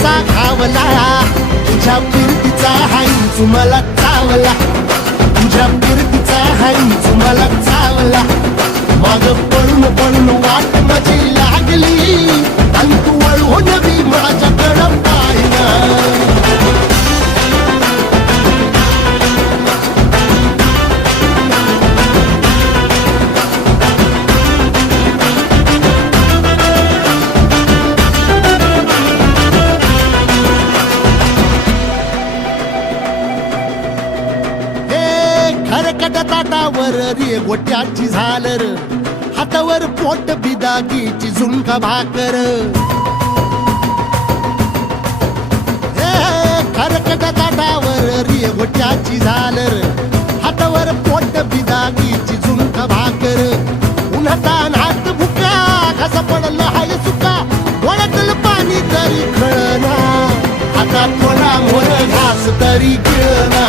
कसा घावला, तुझ्या फिरतीचा हाईच मला चावला, तुझ्या फिरतीचा हाईच मला चावला. माग पळून पळून वाट माझी लागली आणि तू वळून बी माझ्याकडं पाहिना. खरकट ताटावर रे गोट्याची झालर, हातावर पोट बिदागीची झुणका भाकर. खरकट ताटावर रे गोट्याची झालर, हातावर पोट बिदागीची झुणका भाकर. उन्हातान हात भुका, कसा पडलं हाय सुका, डोळ्यातलं पाणी तरी कळना, आता थोडा मोर घास तरी गिळना.